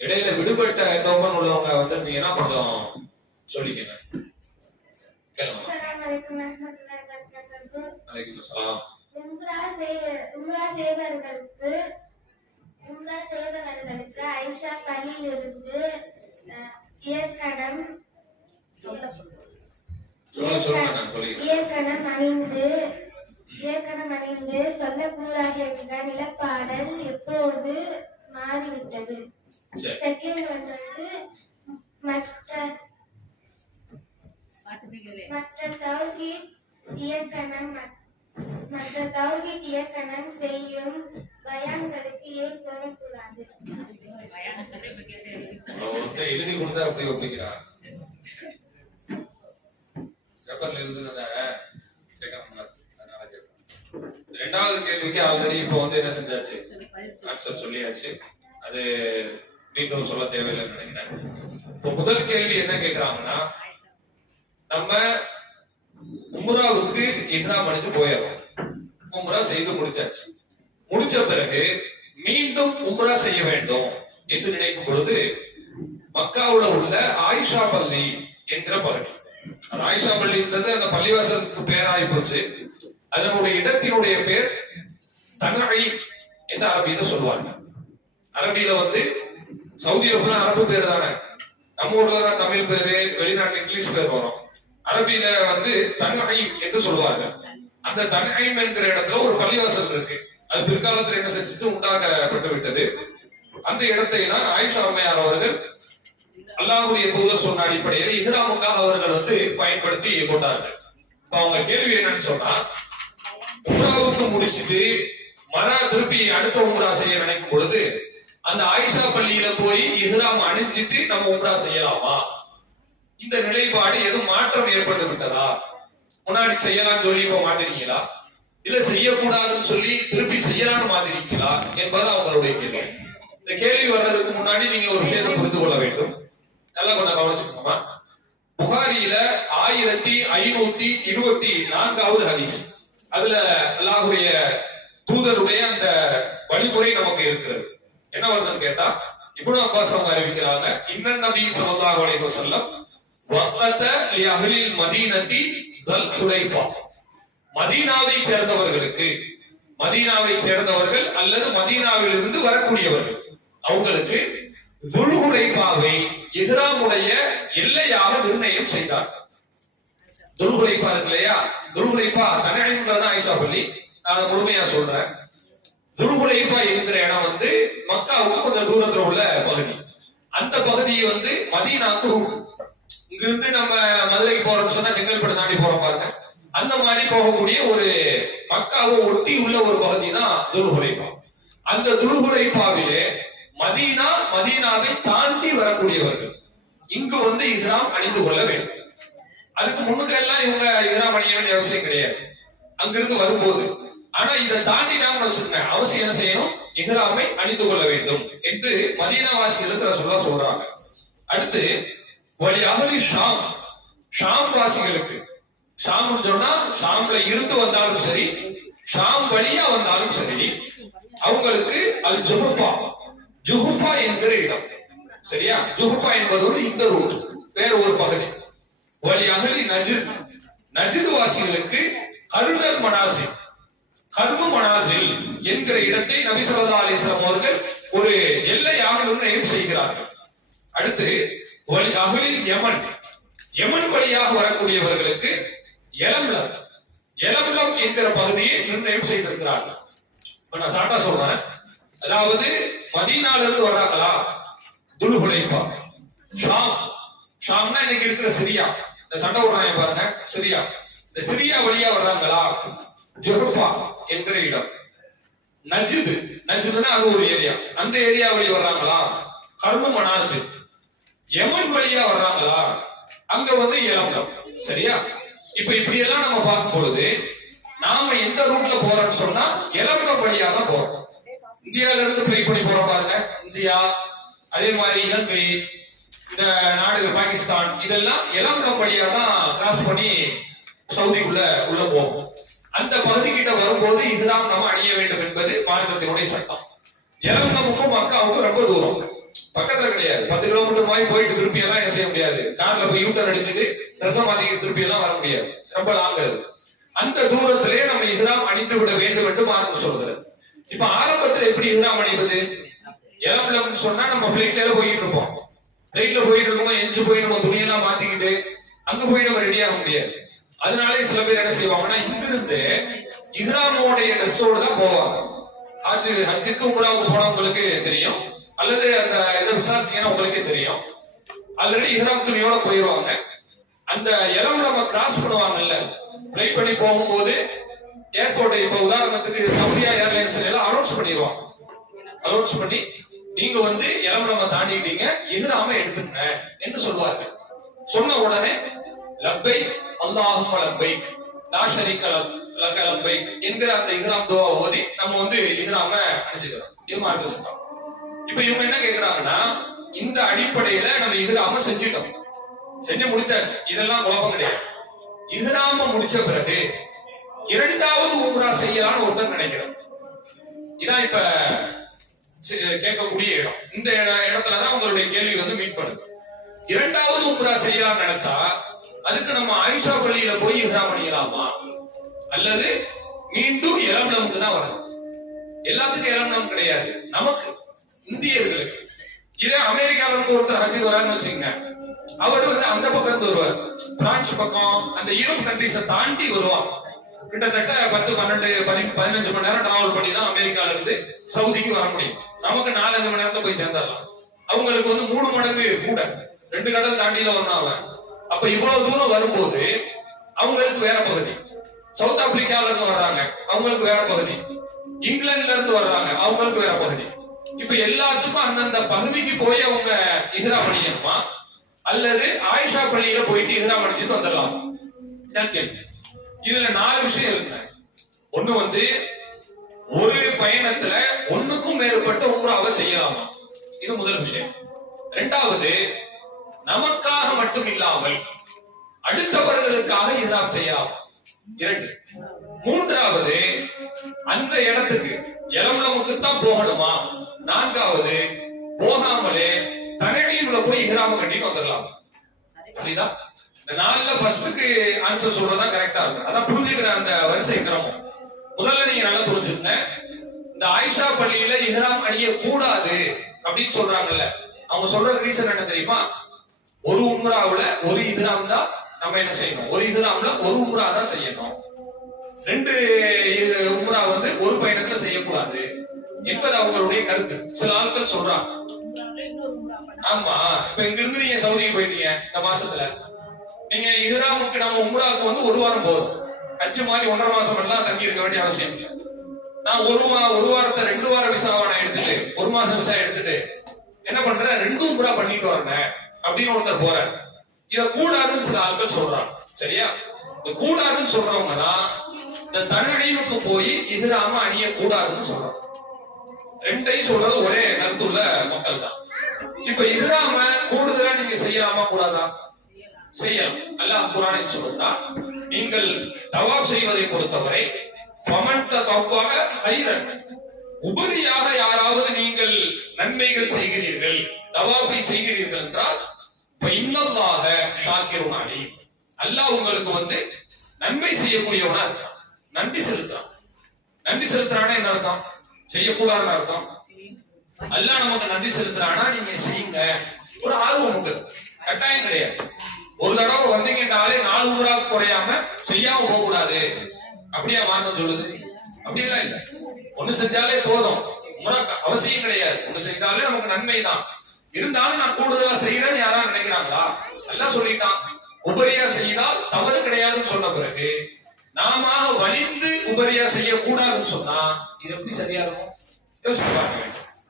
இடையில விடுபட்ட டோக்கன் உள்ளவங்க வந்திருந்தீங்கன்னா கொஞ்சம் சொல்லிக்கங்க. சலாம் உம்ரா செய்- உம்ரா செய்தவர்களுக்கு ஐஷா அணிந்து இயற்கடம் அணிந்து சொல்லக்கூடாது என்ற நிலப்பாடல் எப்போது மாறிவிட்டது? செகண்ட் ஒன் வந்து மற்ற பாட்டு மற்ற தௌஹீத் இயக்கணம் மற்- மற்ற தௌஹீத் இயக்கணம் செய்யும் பயான்களுக்கு ஏன் போகக்கூடாது? பயான சொல்லி இப்ப கேட்டு அவன் வந்து எழுதி கொடுத்தா அப்படி ஒப்பிக்கிறா பேப்பர்ல எழுதுனத ரெண்டாவது கேள்விக்கு ஆல்ரெடி இப்போ வந்து என்ன செஞ்சாச்சு? ஆன்சர் சொல்லியாச்சு. அது மீண்டும் சொல்ல தேவையில்லைன்னு நினைக்கிறேன். இப்போ முதல் கேள்வி என்ன கேக்குறாங்கன்னா நம்ம உம்ராவுக்கு இஹ்ராம் அணிஞ்சு போயிடுறோம். உம்ரா செய்து முடிச்சாச்சு. முடிச்ச பிறகு மீண்டும் உம்ரா செய்ய வேண்டும் என்று நினைக்கும் பொழுது மக்காவுல உள்ள ஆயிஷா பள்ளி என்கிற அந்த ஆயிஷா பள்ளின்றது அந்த பள்ளிவாசலுக்கு பேராகி போச்சு. அதனுடைய இடத்தினுடைய பேர் தனகை என்று அரபியில சொல்லுவாங்க. அரபியில வந்து சவுதியில ஃபுல்லா அரபு பேர் தானே. நம்ம ஊர்ல தான் தமிழ் பேரு வெளிநாட்டுல இங்கிலீஷ் பேர் வரும். அரபியில வந்து தன்ஐம் என்று சொல்லுவாங்க. அந்த தன்ஐம் என்கிற இடத்துல ஒரு பள்ளிவாசல் இருக்கு. அது பிற்காலத்துல என்ன செஞ்சுட்டு உண்டாக்கப்பட்டு விட்டது. அந்த இடத்தை தான் ஆயிஷா அம்மையார் அவர்கள் அல்லாஹ்வுடைய தூதர் சொன்ன அடிப்படையில் இஹ்ராமுக்காக அவர்கள் வந்து பயன்படுத்தி கொண்டார்கள். இப்ப அவங்க கேள்வி என்னன்னு சொன்னா உம்ராவுக்கு முடிச்சிட்டு மரா திருப்பி அடுத்த உம்ரா செய்ய நினைக்கும் பொழுது அந்த ஆயிஷா பள்ளியில போய் இஹ்ராம் அணிஞ்சிட்டு நம்ம உம்ரா செய்யலாமா? இந்த நிலைப்பாடு எதுவும் மாற்றம் ஏற்பட்டு விட்டதா? முன்னாடி செய்யலாம்னு சொல்லி இப்ப மாட்டிருக்கீங்களா இல்ல செய்யக்கூடாதுன்னு சொல்லி திருப்பி செய்யலாம்னு மாத்திருக்கீங்களா என்பது அவங்களுடைய கேள்வி. இந்த கேள்வி வர்றதுக்கு முன்னாடி நீங்க ஒரு விஷயத்தை புரிந்து கொள்ள வேண்டும். நல்லா கொஞ்சம் கவனிச்சுக்கோமா புகாரியில ஆயிரத்தி ஐநூத்தி இருபத்தி நான்காவது ஹதீஸ். அதுல அல்லாஹுடைய தூதருடைய அந்த வழிமுறை நமக்கு இருக்கிறது. என்ன வருதுன்னு கேட்டா இப்னு அப்பாஸ் அவங்க அறிவிக்கிறாங்க இன்னன் நபி ஸல்லல்லாஹு அலைஹி வஸல்லம் வக்கத லி அஹ்லில் மதீனத்தி தல் ஹுலைஃபா. மதீனாவை சேர்ந்தவர்களுக்கு மதீனாவை சேர்ந்தவர்கள் அல்லது மதீனாவிலிருந்து வரக்கூடியவர்கள் அவங்களுக்கு துல்ஹுலைஃபாவை இஹ்ராமுடைய எல்லையாக நிர்ணயம் செய்தார் துல்ஹுலைஃபா இருக்கு இல்லையா துல்ஹுலைஃபா தனடைன்றதான் ஆயிஷா பள்ளி நான் அதை முழுமையா சொல்றேன். துல்ஹுலைஃபா என்கிற இடம் வந்து மக்காவுக்கு கொஞ்சம் தூரத்துல உள்ள பகுதி. அந்த பகுதியை வந்து மதீனாக்கு ரூட் இங்க இருந்து நம்ம மதுரைக்கு போறோம்னு சொன்னா செங்கல்பட்டு தாண்டி போறோம் பாருங்க. அந்த மாதிரி போகக்கூடிய ஒரு மக்காவை ஒட்டி உள்ள ஒரு பகுதி தான் துல்ஹுலைஃபா அந்த துல்ஹுலைஃபாவிலே மதீனா மதீனாவை தாண்டி வரக்கூடியவர்கள். இங்கு வந்து இஹ்ராம் அணிந்து கொள்ள வேண்டும். அதுக்கு முன்னுக்கு எல்லாம் இவங்க இஹ்ராம் அணிய வேண்டிய அவசியம் கிடையாது. அங்கிருந்து வரும்போது ஆனா இதை தாண்டி நாம வச்சுக்கோங்க அவசியம் என்ன செய்யணும்? இஹ்ராமை அணிந்து கொள்ள வேண்டும். என்று மதீனா வாசிகளுக்கு ரசூலா சொல்றாங்க. அடுத்து வழி அகலி ஷாம். ஷாம் வாசிகளுக்கு ஷாம்னு சொன்னா ஷாம்ல இருந்து வந்தாலும் சரி ஷாம் வழியா வந்தாலும் சரி அவங்களுக்கு அல் ஜுஹுஃபா. ஜுஹுஃபா என்கிற இடம். சரியா? ஜுஹுஃபா என்பது ஒரு இந்த ரூட் வேற ஒரு பகுதி. வழி அகலி நஜித். நஜித் வாசிகளுக்கு கருணல் மனாசில் கர்ம மனாசில் என்கிற இடத்தை நபி ஸல்லல்லாஹு அவர்கள் ஒரு எல்லையாக நிர்ணயம் செய்கிறார்கள். அடுத்து வழி அகலில் யமன். யமன் வழியாக வரக்கூடியவர்களுக்கு எலம்லம் எலம்லம் என்கிற பகுதியை நிர்ணயம் செய்திருக்கிறார்கள். இப்ப நான் சாட்டா சொல்றேன். அதாவது மதீனால இருந்து வர்றாங்களா துல்ஹுலைஃபா ஷாம். ஷாம்னா இன்னைக்கு இருக்கிற சிரியா. இந்த சண்டை விடுறாங்க பாருங்க சிரியா. இந்த சிரியா வழியா வர்றாங்களா? ஜுஹஃபா என்ற இடம். நஜிது. நஜிதுன்னா அது ஒரு ஏரியா. அந்த ஏரியா வழி வர்றாங்களா? கர்ம மனாசு. யமன் வழியா வர்றாங்களா? அங்க வந்து இளம்லம். சரியா? இப்ப இப்படி எல்லாம் நம்ம பார்க்கும் பொழுது நாம எந்த ரூட்ல போறோம்னு சொன்னா இளம்லம் வழியா தான் போறோம். இந்தியால இருந்து ஃபிளை பண்ணி போறோம் பாருங்க. இந்தியா அதே மாதிரி இலங்கை இந்த நாடுகள் பாகிஸ்தான் இதெல்லாம் இளம்லம் வழியா தான் கிராஸ் பண்ணி சவுதிக்குள்ள உள்ள போவோம் அந்த பகுதி கிட்ட வரும்போது இதுதான் நம்ம அணிய வேண்டும் என்பது மாநிலத்தினுடைய சட்டம். எலம்லமுக்கும் மக்காவுக்கும் ரொம்ப தூரம். பக்கத்துல கிடையாது. பத்து கிலோமீட்டர் மாதிரி போயிட்டு திருப்பி எல்லாம் என்ன செய்ய முடியாது. கார்ல போய் யூட்டர் அடிச்சுட்டு ட்ரெஸ் மாத்திக்கிட்டு திருப்பி எல்லாம் வர முடியாது. ரொம்ப லாங் அந்த தூரத்திலே நம்ம இஹ்ராம் அணிந்து விட வேண்டும் என்று மார்க்கம் சொல்கிறது. இப்ப ஆரம்பத்துல எப்படி இஹ்ராம் அணிவது? எலம்லம் சொன்னா நம்ம பிளைட்ல போயிட்டு இருப்போம். பிளைட்ல போயிட்டு இருக்கோம் எஞ்சி போய் நம்ம துணியெல்லாம் மாத்திக்கிட்டு அங்க போய் நம்ம ரெடியாக முடியாது. அதனாலே சில பேர் என்ன செய்வாங்கன்னா இங்கிருந்து இஹ்ராமோடைய ட்ரெஸ்ஸோடு தான் போவாங்க. ஹஜ் ஹஜ்ஜுக்கு உம்ராவுக்கு போனவங்களுக்கு தெரியும். அல்லது அந்த இதை விசாரிச்சீங்கன்னா உங்களுக்கே தெரியும். ஆல்ரெடி இஹ்ராம் துணியோட போயிடுவாங்க அந்த இடம் நம்ம கிராஸ் பண்ணுவாங்கல்ல. ஃப்ளை பண்ணி போகும்போது ஏர்போர்ட் இப்ப உதாரணத்துக்கு சவுதியா ஏர்லைன்ஸ் எல்லாம் அனௌன்ஸ் பண்ணிடுவாங்க. அனௌன்ஸ் பண்ணி நீங்க வந்து இளம் நம்ம தாண்டிட்டீங்க. எதிராம எடுத்துக்கங்க. என்று சொல்வார்கள். சொன்ன உடனே லப்பைக் அல்லாஹும் லப்பைக். லா ஷரீக லக்- லக லப்பைக் என்கிற அந்த இஹ்ராம் துவா ஓதி நம்ம வந்து இஹ்ராம அணிஞ்சுக்கிறோம் இது மார்க்க சட்டம் இப்ப இவங்க என்ன கேக்குறாங்கன்னா இந்த அடிப்படையில நம்ம இஹ்ராம செஞ்சுட்டோம். செஞ்சு முடிச்சாச்சு. இதெல்லாம் குழப்பம் கிடையாது. இஹ்ராம முடிச்ச பிறகு இரண்டாவது உம்ரா செய்யலாம்னு ஒருத்தர் நினைக்கிறோம் இதான் இப்ப கேட்கக்கூடிய இடம். இந்த இடத்துலதான் உங்களுடைய கேள்வி வந்து மீட் பண்ணுது இரண்டாவது உம்ரா செய்யலாம்னு நினைச்சா அதுக்கு நம்ம ஆயிஷா பள்ளியில போய் இஹ்ராம் பண்ணிக்கலாமா அல்லது மீண்டும் இளம்லமுக்கு தான் வரணும். எல்லாத்துக்கும் இளம்லம் கிடையாது. நமக்கு இந்தியர்களுக்கு. இதே அமெரிக்கால இருந்து ஒருத்தர் ஹஜ் வரான்னு வச்சுங்க அவர் வந்து அந்த பக்கம் இருந்து வருவார். பிரான்ஸ் பக்கம் அந்த யூரோப் கண்ட்ரிஸ தாண்டி வருவார். கிட்டத்தட்ட பத்து பன்னெண்டு பதி- பதினஞ்சு மணி நேரம் டிராவல் பண்ணி தான் அமெரிக்கால இருந்து சவுதிக்கு வர முடியும். நமக்கு நாலஞ்சு மணி நேரத்துல போய் சேர்ந்துடலாம். அவங்களுக்கு வந்து மூணு மடங்கு கூட. ரெண்டு கடல் தாண்டியில வரணும் அவன். அப்ப இவ்வளவு தூரம் வரும்போது அவங்களுக்கு வேற பகுதி. சவுத் ஆப்பிரிக்கால இருந்து வர்றாங்க அவங்களுக்கு வேற பகுதி. இங்கிலாந்துல இருந்து வர்றாங்க அவங்களுக்கு வேற பகுதி. இப்ப எல்லாத்துக்கும் அந்தந்த பகுதிக்கு போய் அவங்க இஹ்ரா பண்ணிக்கணுமா அல்லது ஆயிஷா பள்ளியில போயிட்டு இஹ்ரா அணிச்சிட்டு வந்துடலாம்? இதுல நாலு விஷயம் இருந்தேன் ஒண்ணு வந்து ஒரு பயணத்துல ஒண்ணுக்கும் மேற்பட்ட உம்ராவை செய்யலாமா? இது முதல் விஷயம். ரெண்டாவது நமக்காக மட்டும் இல்லாமல் அடுத்தவர்களுக்காக இஹ்ராம் செய்யலாம் இரண்டு. மூன்றாவது அந்த இடத்துக்கு எலம்லமுக்கு தான் போகணுமா? நான்காவது போகாமலே தனடியுள்ள போய் இஹ்ராம கட்டிட்டு வந்துடலாம். புரியுதா? இந்த நாலுல ஃபர்ஸ்டுக்கு ஆன்சர் சொல்றதா கரெக்டா இருக்கும். அதான் புரிஞ்சுக்கிற அந்த வரிசை கிரமம். முதல்ல நீங்க நல்லா புரிஞ்சுக்கங்க. இந்த ஆயிஷா பள்ளியில இஹ்ராம் அணிய கூடாது அப்படின்னு சொல்றாங்கல்ல. அவங்க சொல்ற ரீசன் என்ன தெரியுமா? ஒரு உம்ராவுல ஒரு இஹ்ராம் தான் நம்ம என்ன செய்யணும்? ஒரு இஹ்ராம்ல ஒரு உம்ரா தான் செய்யணும். ரெண்டு உம்ரா வந்து ஒரு பயணத்துல செய்யக்கூடாது. என்பது அவங்களுடைய கருத்து. சில ஆட்கள் சொல்றாங்க. ஆமா. இப்ப இங்க இருந்து நீங்க சவுதிக்கு போயிட்டீங்க இந்த மாசத்துல. நீங்க இஹ்ராமுக்கு நம்ம உம்ராவுக்கு வந்து ஒரு வாரம் போதும் அஞ்சு மாதிரி ஒன்றரை மாசம் எல்லாம் தங்கி இருக்க வேண்டிய அவசியம் இல்லை. நான் ஒரு வா ஒரு வாரத்தை ரெண்டு வாரம் விசாவா நான் எடுத்துட்டு ஒரு மாசம் விசா எடுத்துட்டு என்ன பண்றேன்? ரெண்டும் உம்ரா பண்ணிட்டு வரேன். அப்படின்னு ஒருத்தர் போறார். இத கூடாதுன்னு சில ஆட்கள் சொல்றாங்க. சரியா? இந்த கூடாதுன்னு சொல்றவங்க தான் இந்த தனடிவுக்கு போய் இஹ்ராம அணிய கூடாதுன்னு சொல்றாங்க. ரெண்டையும் சொல்றது ஒரே கருத்துள்ள மக்கள் தான் இப்ப இஹ்ராம கூடுதலா நீங்க செய்யலாமா கூடாதா? செய்யலாம். அல்லாஹ் குரானை சொல்றான் நீங்கள் தவாப் செய்வதை பொறுத்தவரை ஃபமன் தவாக ஹைரன். உபரியாக யாராவது நீங்கள் நன்மைகள் செய்கிறீர்கள் தவாப்பை செய்கிறீர்கள் என்றால் இன்னல்லாக ஷாக்கிரும் அலி அல்லாஹ் உங்களுக்கு வந்து நன்மை செய்யக்கூடியவனா இருக்கான். நன்றி செலுத்துறான். நன்றி செலுத்துறானா என்ன அர்த்தம்? செய்யக்கூடாதுன்னு அர்த்தம். அல்லாஹ் நமக்கு நன்றி செலுத்துறானா நீங்க செய்யுங்க. ஒரு ஆர்வம் உண்டு. கட்டாயம் கிடையாது. ஒரு தடவை வந்தீங்கன்னாலே நாலு ஊரா குறையாம செய்யாம போக கூடாது அப்படியா மார்க்கம் சொல்லுது? அப்படியெல்லாம் இல்லை. ஒண்ணு செஞ்சாலே போதும். அவசியம் கிடையாது. ஒண்ணு செஞ்சாலே நமக்கு நன்மை தான் இருந்தாலும் நான் கூடுதலா செய்யறேன்னு யாரா நினைக்கிறாங்களா? எல்லாம் சொல்லிட்டான். உபரியா செய்தால் தவறு கிடையாதுன்னு சொன்ன பிறகு நாம வலிந்து உபரியா செய்யக்கூடாதுன்னு சொன்னா இது எப்படி சரியா இருக்கும்? யோசிச்சு பாருங்க.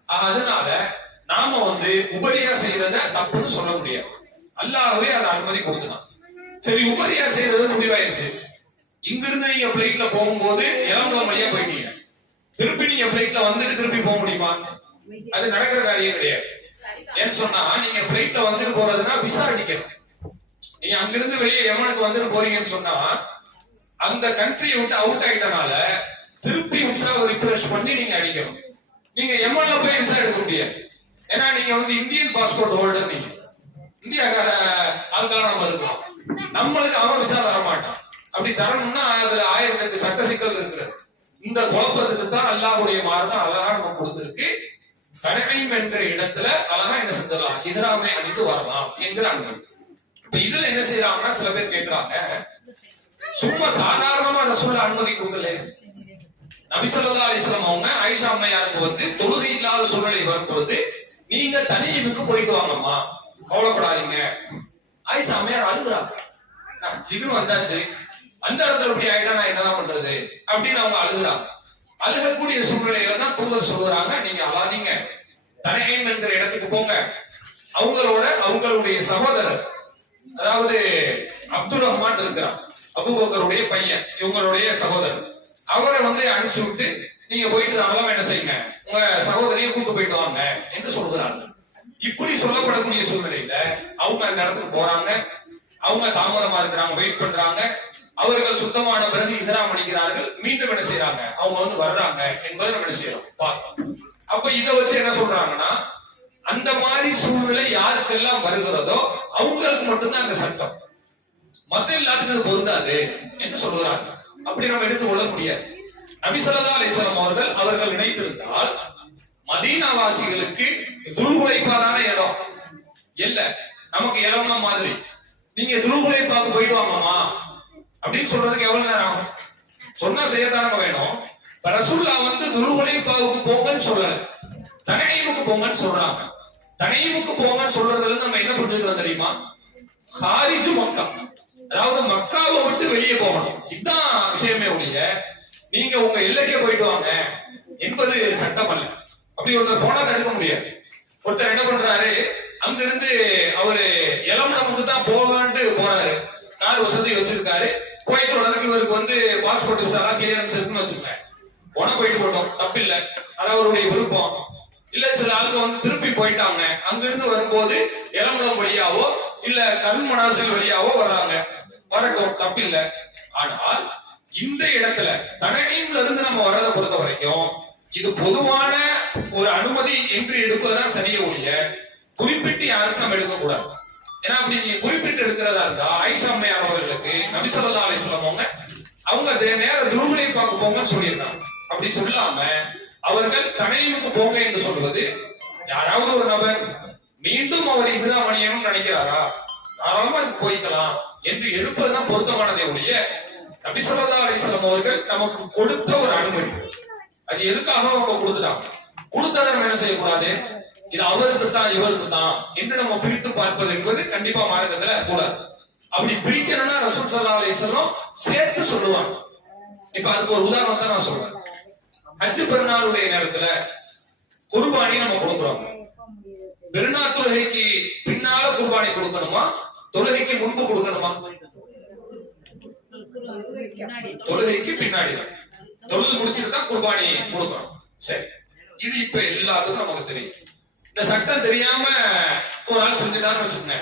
அதனால நாம வந்து உபரியா செய்யறத தப்புன்னு சொல்ல முடியாது. அல்லாகவே அதை அனுமதி கொடுத்துதான் சரி உபரியா செய்யறது முடிவாயிருச்சு. இங்கிருந்து நீங்க பிளைட்ல போகும்போது இளம்பலம் வழியா போயிட்டீங்க. திருப்பி நீங்க பிளைட்ல வந்துட்டு திருப்பி போக முடியுமா? அது நடக்கிற காரியம் கிடையாது. ஏன்னு சொன்னா நீங்க பிளைட்ல வந்துட்டு போறதுன்னா விசாரணிக்கணும் நீங்க அங்கிருந்து வெளியே எமனுக்கு வந்துட்டு போறீங்கன்னு சொன்னா அந்த கண்ட்ரியை விட்டு அவுட் ஆயிட்டனால திருப்பி விசாவை ரிஃப்ரெஷ் பண்ணி நீங்க அடிக்கணும். நீங்க எம்எல்ஏ போய் விசா எடுக்க முடியாது. ஏன்னா நீங்க வந்து இந்தியன் பாஸ்போர்ட் ஹோல்டர் நீங்க. இந்தியாக்கார ஆட்களா நம்ம இருக்கலாம். நம்மளுக்கு அவன் விசா தர மாட்டான் அப்படி தரணும்னா அதுல ஆயிரத்தெட்டு சட்ட சிக்கல் இருக்கிறது. இந்த குழப்பத்துக்கு தான் அல்லாஹ்வுடைய மார்க்கம் அழகா நம்ம கொடுத்துருக்கு. தனகையும் என்ற இடத்துல அழகா என்ன செஞ்சிடலாம் எதிராமை அணிந்து வரலாம் என்கிறாங்க இப்ப இதுல என்ன செய்யறாங்கன்னா சில பேர் கேக்குறாங்க சும்மா சாதாரணமா ரசூல் அனுமதி கொடுக்கல. நபிசல்லா அலிஸ்லாம் அவங்க ஐஷா அம்மையாருக்கு வந்து தொழுகை இல்லாத சூழ்நிலை வரும் பொழுது நீங்க தனியுமுக்கு போயிட்டு வாங்கம்மா கவலைப்படாதீங்க. ஐஷா அம்மையார் அழுகுறாங்க நான் ஜிகுன்னு வந்தாச்சு. அந்த இடத்துல இப்படி ஆயிட்டா நான் என்னதான் பண்றது? அப்படின்னு அவங்க அழுகுறாங்க. அழுகக்கூடிய சூழ்நிலையில தான் தூதர் சொல்லுறாங்க. நீங்க அழாதீங்க. தனகைம் என்கிற இடத்துக்கு போங்க. அவங்களோட அவங்களுடைய சகோதரர் அதாவது அப்துல் ரஹ்மான் இருக்கிறான் அபுபக்கருடைய பையன் இவங்களுடைய சகோதரர். அவரை வந்து அனுப்பிச்சு விட்டு நீங்க போயிட்டு தாராளமா என்ன செய்யுங்க. உங்க சகோதரியை கூட்டு போயிட்டு வாங்க என்று சொல்கிறாங்க இப்படி சொல்லப்படக்கூடிய சூழ்நிலையில அவங்க அந்த இடத்துக்கு போறாங்க. அவங்க தாமதமா இருக்கிறாங்க வெயிட் பண்றாங்க. அவர்கள் சுத்தமான மீண்டும் அவங்க வந்து வர்றாங்க. என்பதை நம்ம செய்யறோம்? பார்க்கலாம் அப்ப இதை வச்சு என்ன சொல்றாங்கன்னா அந்த மாதிரி சூழ்நிலை யாருக்கெல்லாம் வருகிறதோ அவங்களுக்கு மட்டும்தான் அந்த சட்டம். மத்த எல்லாத்துக்கும் இது பொருந்தாது என்று சொல்கிறாங்க அப்படி நம்ம எடுத்து கொள்ள முடியாது. நபிசல்லா அலிசலம் அவர்கள் அவர்கள் நினைத்திருந்தால் மதீனாவாசிகளுக்கு துருகுலைப்பாதான இடம். இல்ல நமக்கு இளம்னா மாதிரி. நீங்க துருகுலைப்பாக்கு போயிட்டு வாங்கம்மா. அப்படின்னு சொல்றதுக்கு எவ்வளவு நேரம் ஆகும்? சொன்னா செய்யத்தானங்க வேணும்? இப்ப ரசூல்லா வந்து துருவலைப்பாவுக்கு போங்கன்னு சொல்லல தனைமுக்கு போங்கன்னு சொல்றாங்க தனைமுக்கு போங்கன்னு சொல்றதுல இருந்து நம்ம என்ன புரிஞ்சுக்கிறோம் தெரியுமா? ஹாரிஜு மக்கா. அதாவது மக்காவை விட்டு வெளியே போகணும். இதுதான் விஷயமே ஒழிய நீங்க உங்க எல்லைக்கே போயிட்டு வாங்க. என்பது சட்டம் அல்ல அப்படி ஒருத்தர் போனா தடுக்க முடியாது. ஒருத்தர் என்ன பண்றாரு? அங்கிருந்து அவரு இளம் நமக்கு தான் போகான்ட்டு போறாரு. கார் வசதி வச்சிருக்காரு. போயிட்டு உடனே இவருக்கு வந்து பாஸ்போர்ட் விசாரா கிளியரன்ஸ் இருக்குன்னு வச்சுக்கோங்க. உடனே போயிட்டு போட்டோம். தப்பில்லை. அது அவருடைய விருப்பம். இல்ல சில ஆளுங்க வந்து திருப்பி போயிட்டாங்க. அங்கிருந்து வரும்போது இளம்பலம் வழியாவோ இல்ல கருமனாசல் வழியாவோ வர்றாங்க. வரட்டும் தப்பில்ல. ஆனால் இந்த இடத்துல தனகையும்ல இருந்து நம்ம வர்றதை பொறுத்த வரைக்கும் இது பொதுவான ஒரு அனுமதி என்று எடுப்பதுதான் சரிய ஒழிய குறிப்பிட்டு யாருக்கும் நம்ம எடுக்கக்கூடாது. ஏன்னா அப்படி நீங்க குறிப்பிட்டு எடுக்கிறதா இருந்தா ஆயிஷா அம்மையார் அவர்களுக்கு நபிசல்லா அலிஸ்லாம் அவங்க அவங்க அதே நேர துருவலை பார்க்க போங்கன்னு சொல்லியிருந்தாங்க. அப்படி சொல்லாம அவர்கள் தனையுமுக்கு போங்க என்று சொல்வது யாராவது ஒரு நபர் மீண்டும் அவர் இதுதான் மணியனும் நினைக்கிறாரா? தாராளமா அதுக்கு போய்க்கலாம் என்று எழுப்பதுதான் பொருத்தமானதே ஒழிய நபிசல்லா அலிஸ்லாம் அவர்கள் நமக்கு கொடுத்த ஒரு அனுமதி. அது எதுக்காக அவங்க கொடுத்துட்டாங்க? கொடுத்ததை நம்ம என்ன செய்யக்கூடாது? இது அவருக்கு தான் இவருக்கு தான் என்று நம்ம பிரித்து பார்ப்பது என்பது கண்டிப்பா மார்க்கத்துல கூடாது. அப்படி பிரிக்கணும்னா ரசூல் சல்லா சொல்லும் சேர்த்து சொல்லுவாங்க. இப்ப அதுக்கு ஒரு உதாரணத்தை நான் சொல்றேன். ஹஜ் பெருநாளுடைய நேரத்துல குர்பானி நம்ம கொடுக்குறோம். பெருநாள் தொழுகைக்கு பின்னால குர்பானி கொடுக்கணுமா? தொழுகைக்கு முன்பு கொடுக்கணுமா? தொழுகைக்கு பின்னாடி தான் தொழுது முடிச்சுட்டு தான் குர்பானி கொடுக்கணும். சரி. இது இப்ப எல்லாத்துக்கும் நமக்கு தெரியும். இந்த சட்டம் தெரியாம ஒரு ஆள் செஞ்சுட்டான்னு வச்சுக்கோங்க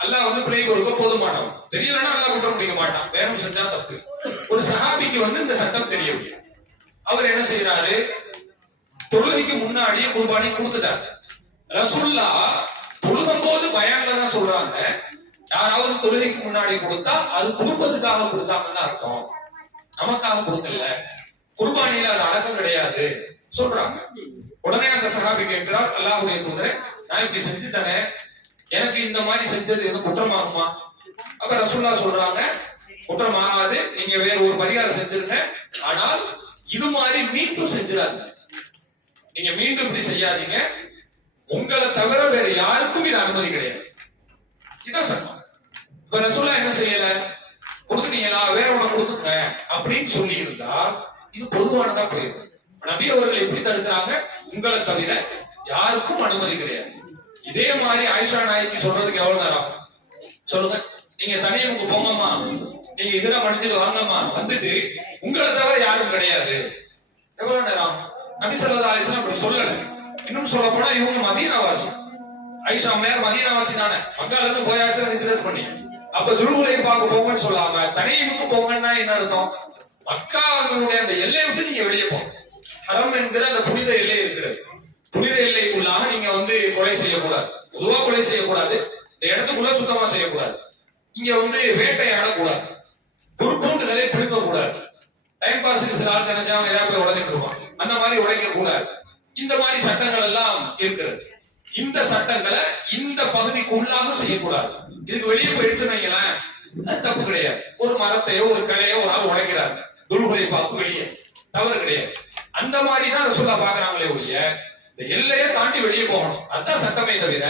அல்லாஹ் வந்து பிள்ளைக்கு ரொம்ப போதுமானவன். தெரியலன்னா அல்லாஹ் குற்றம் முடிக்க மாட்டான். வேணும் செஞ்சா தப்பு. ஒரு சஹாபிக்கு வந்து இந்த சட்டம் முடியும் அவர் என்ன செய்யறாரு தொழுகைக்கு முன்னாடியே குர்பானி கொடுத்துட்டாங்க. ரசுல்லா தொழுகும் போது பயங்கர தான் சொல்றாங்க. யாராவது தொழுகைக்கு முன்னாடி கொடுத்தா அது குடும்பத்துக்காக கொடுத்தாங்கன்னு அர்த்தம். நமக்காக கொடுக்கல. குர்பானியில அது அடக்கம் கிடையாது. சொல்றாங்க. உடனே அந்த சகாபி கேட்கிறார் அல்லாஹுடைய தூதரே நான் இப்படி செஞ்சு தரேன் எனக்கு இந்த மாதிரி செஞ்சது எதுவும் குற்றமாகுமா? அப்ப ரசுல்லா சொல்றாங்க குற்றம் ஆகாது நீங்க வேற ஒரு பரிகாரம் செஞ்சிருங்க. ஆனால் இது மாதிரி மீண்டும் செஞ்சிடாதீங்க. நீங்க மீண்டும் இப்படி செய்யாதீங்க. உங்களை தவிர வேற யாருக்கும் இது அனுமதி கிடையாது. இதான் சட்டம். இப்ப ரசூல்லா என்ன செய்யல? கொடுத்துட்டீங்களா? வேற ஒண்ணு கொடுத்துங்க அப்படின்னு சொல்லி இருந்தா இது பொதுவானதா போயிருக்கும் நபி அவர்கள் எப்படி தடுக்கிறாங்க? உங்களை தவிர யாருக்கும் அனுமதி கிடையாது. இதே மாதிரி ஆயிஷா நாய்க்கு சொல்றதுக்கு எவ்வளவு நேரம்? சொல்லுங்க. நீங்க தனியே உங்க போங்கம்மா. நீங்க இதெல்லாம் மன்னிச்சுட்டு வாங்கம்மா. வந்துட்டு உங்களை தவிர யாரும் கிடையாது. எவ்வளவு நேரம்? நபி சொல்லா அலிஸ்லாம் அப்படி சொல்லல. இன்னும் சொல்ல போனா இவங்க மதீனாவாசி. ஐஷா அம்மையார் மதீனாவாசி தானே. மக்கால இருந்து போயாச்சு ஹிஜ்ரத் பண்ணி. அப்ப துருவுலை பார்க்க போங்கன்னு சொல்லாம தனியுக்கு போங்கன்னா என்ன அர்த்தம்? மக்காவங்களுடைய அந்த எல்லையை விட்டு நீங்க வெளியே போங்க. ஹரம் என்கிற அந்த புனித எல்லை இருக்கிறது. கொலை செய்யக்கூடாது. பொதுவா கொலை செய்யக்கூடாது. இந்த இடத்துக்குள்ள சுத்தமா செய்யக்கூடாது. இங்க வந்து வேட்டையாடக்கூடாது. ஒரு பூண்டுகளை பிடுங்கக்கூடாது. டைம் பாஸுக்கு சில ஆள் நினைச்சாம ஏதாவது போய் உடைச்சிட்டு இருப்பான் அந்த மாதிரி உடைக்க கூடாது இந்த மாதிரி சட்டங்கள் எல்லாம் இருக்கிறது. இந்த சட்டங்களை இந்த பகுதிக்கு உள்ளாக செய்யக்கூடாது. இதுக்கு வெளியே போயிடுச்சுன்னு வைங்களேன் அது தப்பு கிடையாது. ஒரு மரத்தையோ ஒரு கலையோ ஒரு ஆள் உடைக்கிறாங்க. துல்குலை பார்த்து வெளியே. தவறு கிடையாது. அந்த மாதிரி தான் ரசூல்லா பாக்குறாங்களே ஒழிய இந்த எல்லையை தாண்டி வெளியே போகணும். அதான் சட்டமே தவிர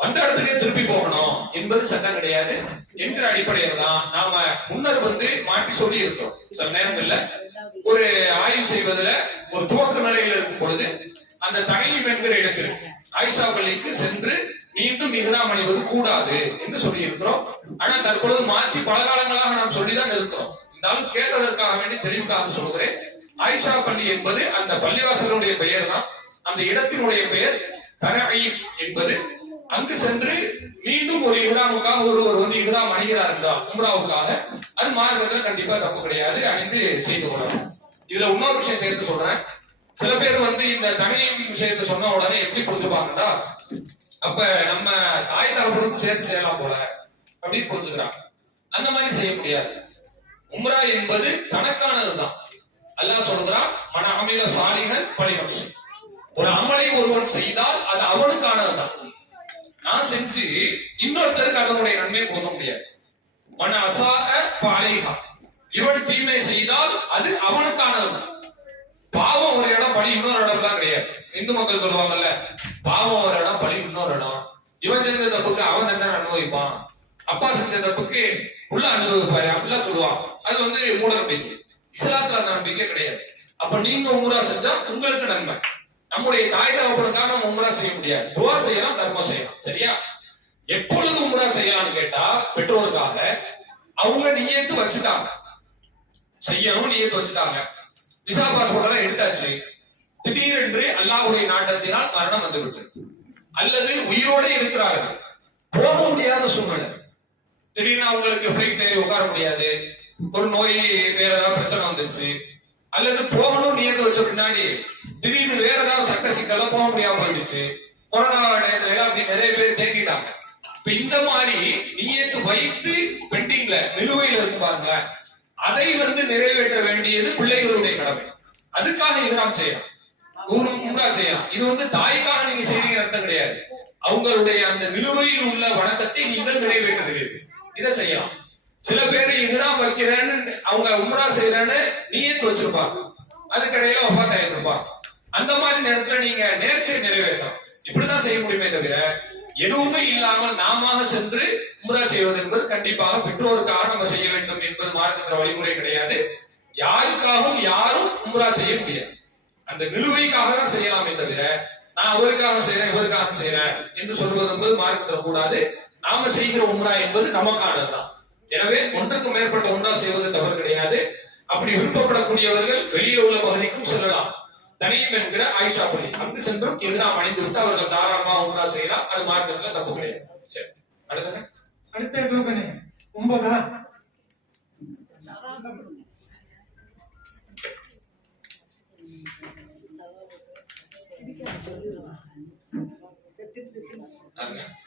வந்த இடத்துக்கே திருப்பி போகணும் என்பது சட்டம் கிடையாது. என்கிற அடிப்படையில தான் நாம முன்னர் வந்து மாற்றி சொல்லி இருக்கோம். சில நேரங்கள்ல ஒரு ஆய்வு செய்வதுல ஒரு துவக்க நிலையில் இருக்கும் பொழுது அந்த தகையும் என்கிற இடத்தில் ஆயிஷா பள்ளிக்கு சென்று மீண்டும் இஹ்ராம் அணிவது கூடாது என்று சொல்லி இருக்கிறோம் ஆனா தற்பொழுது மாற்றி பல காலங்களாக நாம் சொல்லிதான் இருக்கிறோம். இருந்தாலும் கேட்டதற்காக வேண்டி தெளிவுக்காக சொல்கிறேன். ஆயிஷா பள்ளி என்பது அந்த பள்ளிவாசலுடைய பெயர் தான் அந்த இடத்தினுடைய பெயர் தரஐன் என்பது. அங்கு சென்று மீண்டும் ஒரு இஹ்ராமுக்காக ஒருவர் வந்து இஹ்ராம் அணிகிறார் என்றால் உம்ராவுக்காக. அது மார்க்கத்துல கண்டிப்பா தப்பு கிடையாது. அணிந்து செய்து கொள்ளலாம். இதுல இன்னொரு விஷயம் சேர்த்து சொல்றேன். சில பேர் வந்து இந்த தனியின் விஷயத்தை சொன்ன உடனே எப்படி புரிஞ்சுப்பாங்கன்னா அப்ப நம்ம தாய் தகவலுக்கு சேர்த்து செய்யலாம் போல அப்படின்னு புரிஞ்சுக்கிறாங்க. அந்த மாதிரி செய்ய முடியாது. உம்ரா என்பது தனக்கானதுதான். அல்லாஹ் சொல்கிறான் மன அமில சாலிகன் பழிநம்சி ஒரு அமலை ஒருவன் செய்தால் அது அவனுக்கானதுதான். நான் செஞ்சு இன்னொருத்தருக்கு அதனுடைய நன்மை போக முடியாது. மன அசாக பாலிகா இவன் தீமை செய்தால் அது அவனுக்கானதுதான். பாவம் ஒரு இடம் பழி இன்னொரு இடம்லாம் கிடையாது. இந்து மக்கள் சொல்லுவாங்கல்ல பாவம் ஒரு இடம் பழி இன்னொரு இடம். இவன் செஞ்ச தப்புக்கு அவன் தண்டனை அனுபவிப்பான். அப்பா செஞ்ச தப்புக்கு உள்ள அனுபவிப்பாரு அப்படிலாம் சொல்லுவான். அது வந்து மூட நம்பிக்கை இஸ்லாத்துல அந்த நம்பிக்கை கிடையாது. அப்ப நீங்க உம்ரா செஞ்சா உங்களுக்கு நன்மை. நம்முடைய தாய் தகப்பனுக்காக நம்ம உம்ரா செய்ய முடியாது. துவா செய்யலாம் தர்மம் செய்யலாம். சரியா? எப்பொழுது உம்ரா செய்யலாம்னு கேட்டா பெற்றோருக்காக அவங்க நீயத்து வச்சுட்டாங்க. செய்யணும் நீயத்து வச்சுட்டாங்க. விசா பாஸ்போர்ட் எடுத்தாச்சு. திடீரென்று அல்லாஹ்வுடைய நாட்டத்தினால் மரணம் வந்துவிட்டது. அல்லது உயிரோட இருக்கிறார்கள். போக முடியாத சூழ்நிலை. திடீர்னு அவங்களுக்கு பிளைட் ஏறி உட்கார முடியாது. ஒரு நோய் வேற ஏதாவது பிரச்சனை வந்துருச்சு. அல்லது போகணும் நியத்து வச்ச பின்னாடி திடீர்னு வேற ஏதாவது சட்ட சிக்கல போக முடியாம போயிடுச்சு. கொரோனா நேரத்துல அப்படி நிறைய பேர் தேங்கிட்டாங்க இப்ப இந்த மாதிரி நீயத்து வைத்து பெண்டிங்ல நிலுவையில் இருப்பாங்க அதை வந்து நிறைவேற்ற வேண்டியது பிள்ளைகளுடைய கடமை. அதுக்காக இஹ்ராம் செய்யலாம் உண்டா உம்ரா செய்யலாம் இது வந்து தாய்க்காக நீங்க செய்வீங்க அர்த்தம் கிடையாது. அவங்களுடைய அந்த நிலுவையில் உள்ள வணக்கத்தை நீங்கள் நிறைவேற்றுகிறீர்கள். இதை செய்யலாம் சில பேர் இஹ்ராம் வைக்கிறேன்னு அவங்க உம்ரா செய்யறேன்னு நீயத் வச்சிருப்பாங்க. அதுக்கிடையில ஒப்பாத் ஆயிருப்பாங்க அந்த மாதிரி நேரத்துல நீங்க நேர்ச்சியை நிறைவேற்றலாம் இப்படிதான் செய்ய முடியுமே தவிர எதுவுமே இல்லாமல் நாம சென்று உம்ரா செய்வது என்பது கண்டிப்பாக பெற்றோருக்காக நம்ம செய்ய வேண்டும் என்பது மார்க்கத்துல வழிமுறை கிடையாது. யாருக்காகவும் யாரும் உம்ரா செய்ய முடியாது. அந்த நிலுவைக்காக தான் செய்யலாமே தவிர நான் அவருக்காக செய்யறேன் இவருக்காக செய்யறேன் என்று சொல்வது என்பது மார்க்கத்தில் கூடாது. நாம செய்கிற உம்ரா என்பது நமக்கானதுதான். எனவே ஒன்றுக்கு மேற்பட்ட ஒன்றா செய்வது தவறு கிடையாது. அப்படி விருப்பப்படக்கூடியவர்கள் வெளியில உள்ள பகுதிக்கும் செல்லலாம். தனியும் என்கிற ஆயிஷா பள்ளி. அங்கு சென்றும் எதிராம் அணிந்துவிட்டு அவர்கள் தாராளமாக ஒன்றா செய்யலாம். அது மார்க்கத்துல தப்பு கிடையாது. சரி. அடுத்தது? அடுத்த ஒன்பதா? Okay.